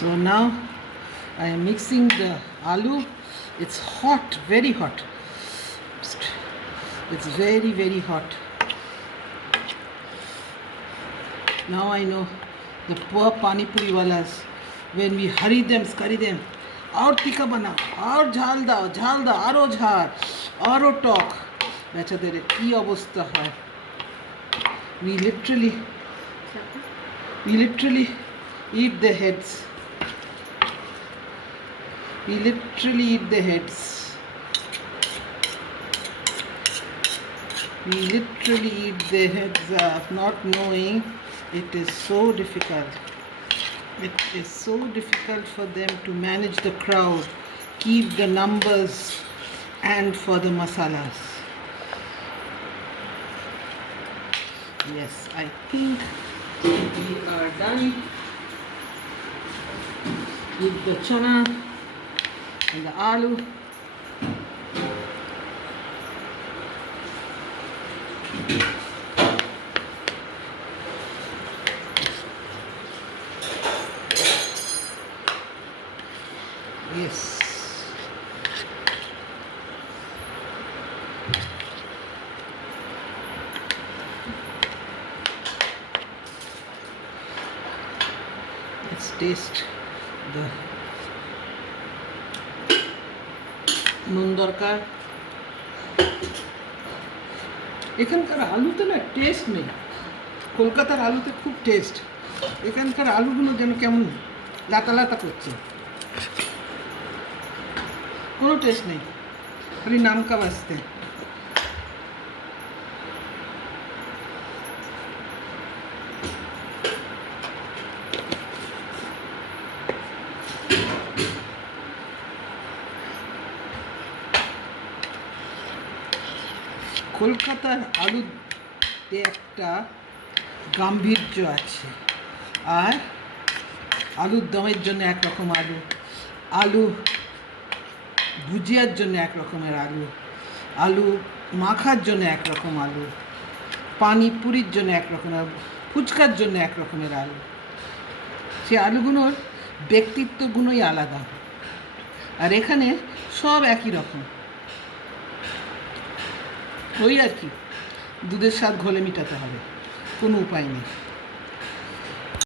So now I am mixing the aloo. It's hot, very hot. It's very, very hot. Now I know the poor pani puri walas, when we hurry them, scurry them, और तीखा बना, और झाल दाओ, आरो झाल, आरो टक, বেচাদের কি অবস্থা হয়। We literally eat the heads. We literally eat the heads. We literally eat the heads of not knowing. It is so difficult. It is so difficult for them to manage the crowd, keep the numbers, and for the masalas. Yes, I think we are done with the chana and the aloo. Yes. Let's taste the নুন দরকার। এখানকার আলুতে না টেস্ট নেই, কলকাতার আলুতে খুব টেস্ট, এখানকার আলুগুলো যেন কেমন লাতা লাতা করছে, কোনো টেস্ট নেই, খালি নামকা বাসতে। কলকাতার আলুতে একটা গাম্ভীর্য আছে, আর আলুর দমের জন্য একরকম আলু, আলু ভুজিয়ার জন্য এক রকমের আলু, আলু মাখার জন্য এক রকম আলু, পানি পুরির জন্য এক রকমের, ফুচকার জন্য এক রকমের আলু। সে আলুগুলোর ব্যক্তিত্বগুলোই আলাদা, আর এখানে সব একই রকম। ওই আর কি, দুধের স্বাদ ঘোলে মিটাতে হবে, কোনো উপায় নেই।